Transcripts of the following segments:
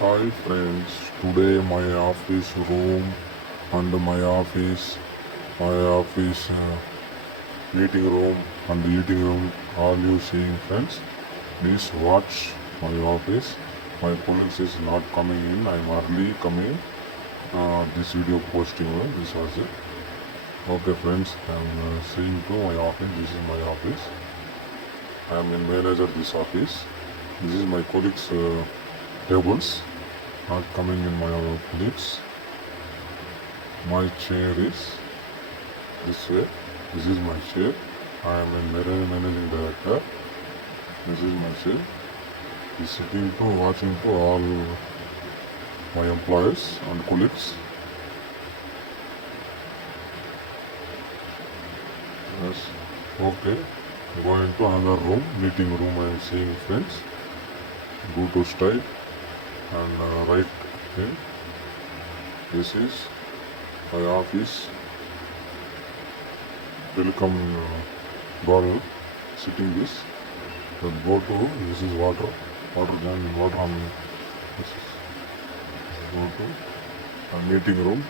Hi friends, today my office meeting room and eating room, all you seeing friends, please watch my office. My colleagues is not coming in, I'm early coming. This video posting, this was it. Okay friends, I'm seeing to my office, this is my office. I am in manager this office. This is my colleagues tables, not coming in my colleagues. My chair is this way. This is my chair. I am a managing director. This is my chair. He's sitting to watching to all my employees and colleagues. Yes. Okay. Go into another room, meeting room. I am seeing friends. Go to style and right in. This is my office. Welcome bottle. Sitting this. But go to this is water. Water can water on this is go to a meeting room.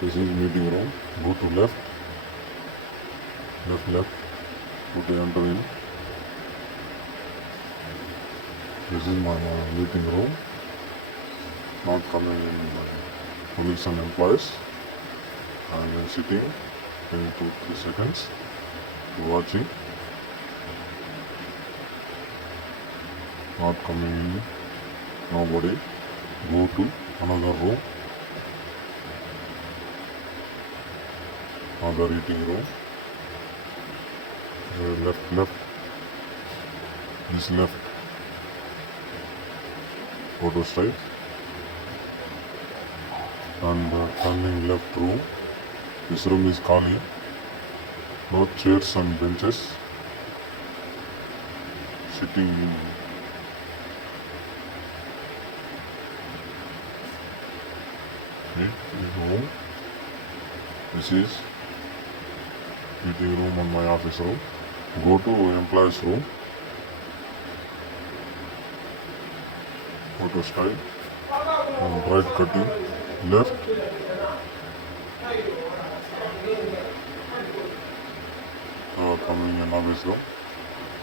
This is meeting room. Go to left. Left. Go to enter in. This is my meeting room. Not coming in my colleagues and employees. I am sitting in 2-3 seconds. Watching. Not coming in. Nobody. Go to another room. Another eating room. Left. This left. Photo style. And turning left room. This room is khali. No chairs and benches. Sitting in room. This is meeting room and my office room. Go to employees room. Photo style. And right cutting. Left. Coming in office room.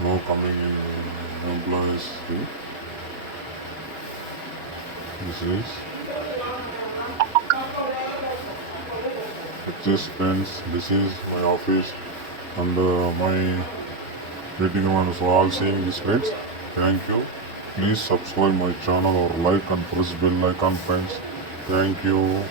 No coming in employees room. This is friends. This is my office and my meeting room. So all seeing this friends. Thank you. Please subscribe my channel or like and press bell icon friends. Thank you.